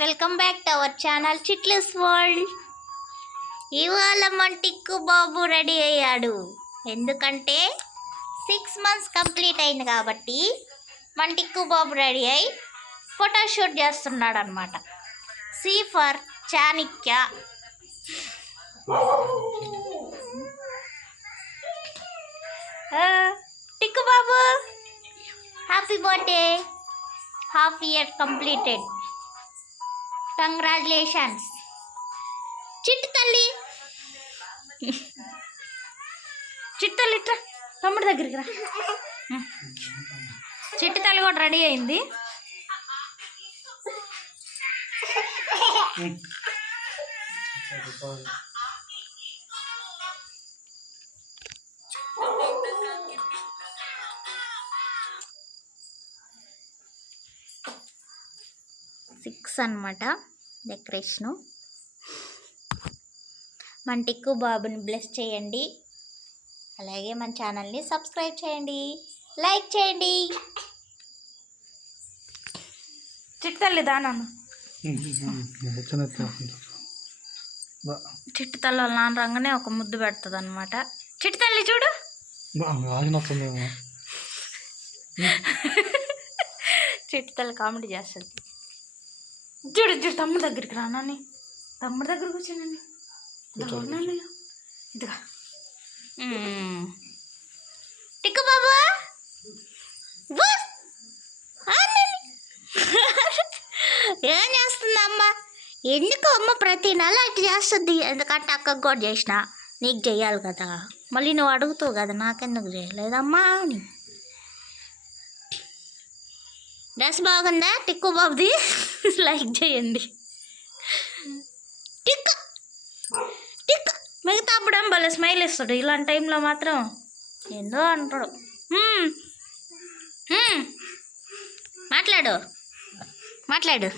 Welcome back to our channel Chitlu's world. ఇవాళ మన టిక్కు బాబు రెడీ అయ్యాడు. ఎందుకంటే 6 months కంప్లీట్ అయింది కాబట్టి మన టిక్కు బాబు రెడీ అయ్యి ఫోటోషూట్ చేస్తున్నాడు అనమాట. C for Chanakya. టిక్కు బాబు happy birthday, half year completed. Congratulations. Chittu తల్లి, చిట్టు తల్లి ఇట్రా, తమ్ముడి దగ్గరికి రా. చిట్టు తల్లి కూడా రెడీ అయింది. సిక్స్ అన్నమాట డెకరేషను. మన టిక్కు బాబుని బ్లెస్ చేయండి, అలాగే మన ఛానల్ని సబ్స్క్రైబ్ చేయండి, లైక్ చేయండి. చిట్టు తల్లి దానాను, చిట్టు తల్లి వాళ్ళ నాన్న రంగానే ఒక ముద్దు పెడుతుంది అనమాట. చిట్టు తల్లి చూడు, చిట్టు తల్లి కామెడీ చేస్తుంది. చూడు చూడు, తమ్ముడి దగ్గరికి రా నాని, తమ్ముడి దగ్గర కూర్చోనండి. ఇదిగా టిక్కు బాబు ఏం చేస్తుంది అమ్మ? ఎందుకు అమ్మ ప్రతి నెల ఇటు చేస్తుంది? ఎందుకంటే అక్కకు కూడా చేసిన, నీకు చెయ్యాలి కదా, మళ్ళీ నువ్వు అడుగుతావు కదా నాకెందుకు చేయలేదమ్మా అని. డ్రెస్ బాగుందా టిక్కు బాబుది? లైక్ చేయండి. టిక్కు టిక్కు మిగతా అప్పుడేం భలే స్మైల్ ఇస్తాడు, ఇలాంటి టైంలో మాత్రం ఏందో అంటాడు. మాట్లాడు మాట్లాడు.